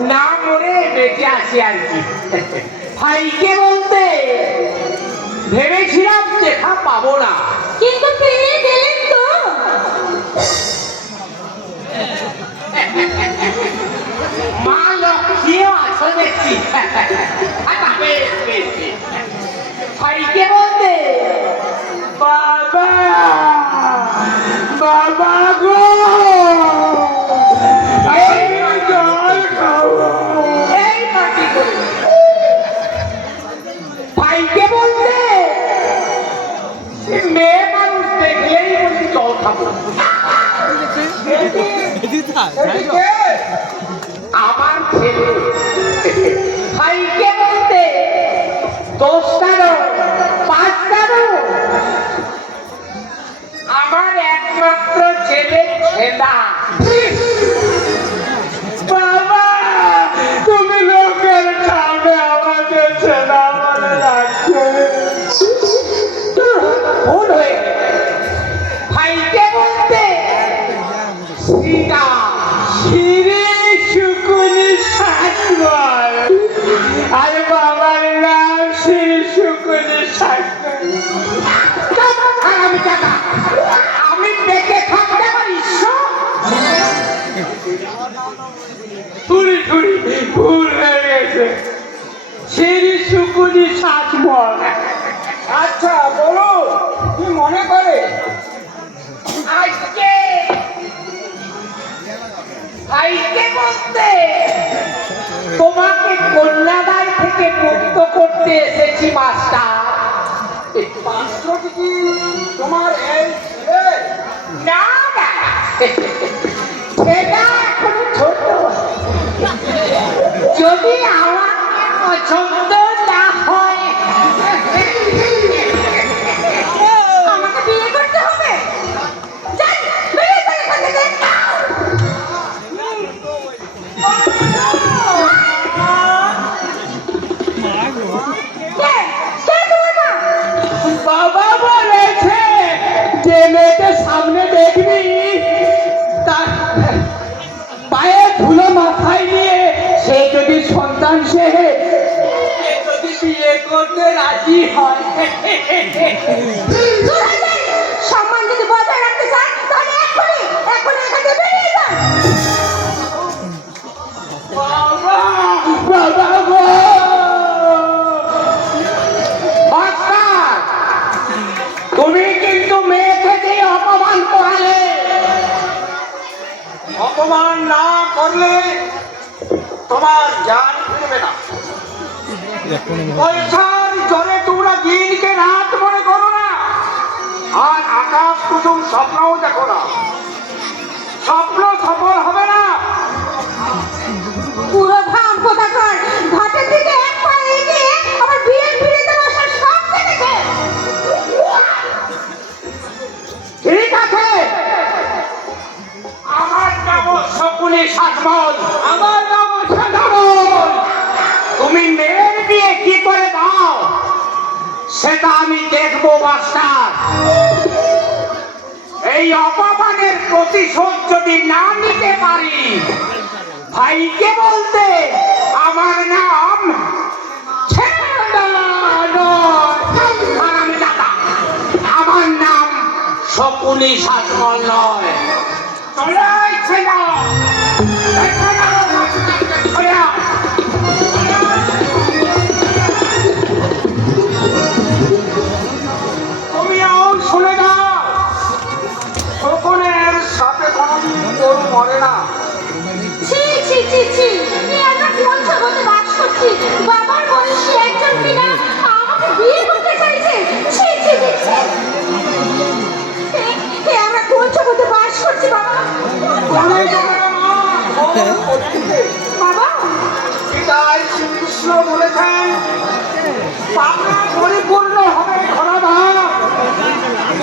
না মরে বেঁচে আছি আর কি। ভাইকে বলতে ভেবেছিলাম দেখা পাবো না। কিন্তু পেয়ে গেলেন তো। মা লক্ষ্মীও আসল দেখছি। ভাইকে বলতে বাবা বাবা আমার ছেলে। ভাইকে বলতে দশটা নয় পাঁচটা নয়। আমার একমাত্র ছেলে ছেদা ভুল হয়ে গেছে। শ্রী শুকুনি সাতবার আচ্ছা বলো কি মনে করে? আজকে ভাইকে বলতে তোমাকে কন্যাদায় থেকে মুক্ত করতে এসেছি মাস্টার। কি তোমার এই না না। সেটা যদি আমাকে পছন্দ করতে রাজি হয়। সম্মান যদি বজায় রাখতে চান তাহলে এক্ষুনি এখান থেকে বেরিয়ে যান। বাবা বাবা তুমি কিন্তু মেয়েকে দিয়ে অপমান করালে। অপমান না করলে তোমার জান ফিরবে না। পয়সার তোমরা দিনকে রাত মনে করো না। আর আকাশ কুসুম স্বপ্নও দেখো না। স্বপ্ন সফল হবে না। পুরো ভাম কোথাকার? ঘাটের দিকে এক পা এগিয়ে আবার বসার সব দেখেছে ঠিক আছে। আমার নাম শকুনি সাতমল আমার নাম সাধারণ তুমি মেয়ের বিয়ে কি করে দাও সেটা আমি দেখব, মাস্টার। এই অপমানের প্রতিশোধ যদি না নিতে পারি, ভাইকে বলতে আমার নাম আমার নাম শকুনি সাতমল নয়। চলে আইছে মরে না। ছি ছি ছি ছি। এ আমরা কোন জগতে বাস করছি। বাবার বয়সী একজন কিনা আমাকে বিয়ে করতে চাইছে। ছি ছি ছি ছি। এ- এ আমরা কোন জগতে বাস করছি বাবা। বাবা। গীতায় শ্রীকৃষ্ণ বলেছেন পাপনা পরিপূর্ণ হবে ধরাধাম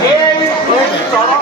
এই এই চরম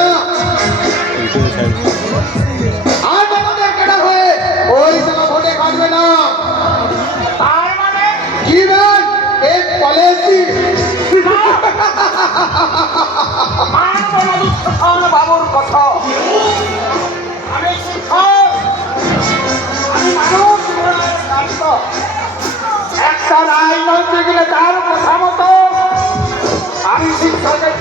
আর নেতাদের কেনা হয়ে ওই সেলা ভোটে না। তার মানে কি এক পলিসি বাবুর কথা। আমি শিক্ষক। আমি মানুষ। একটা রায় নইতে গেলে তার কথা মতো আমি শিক্ষকের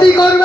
ক্ষতি করবে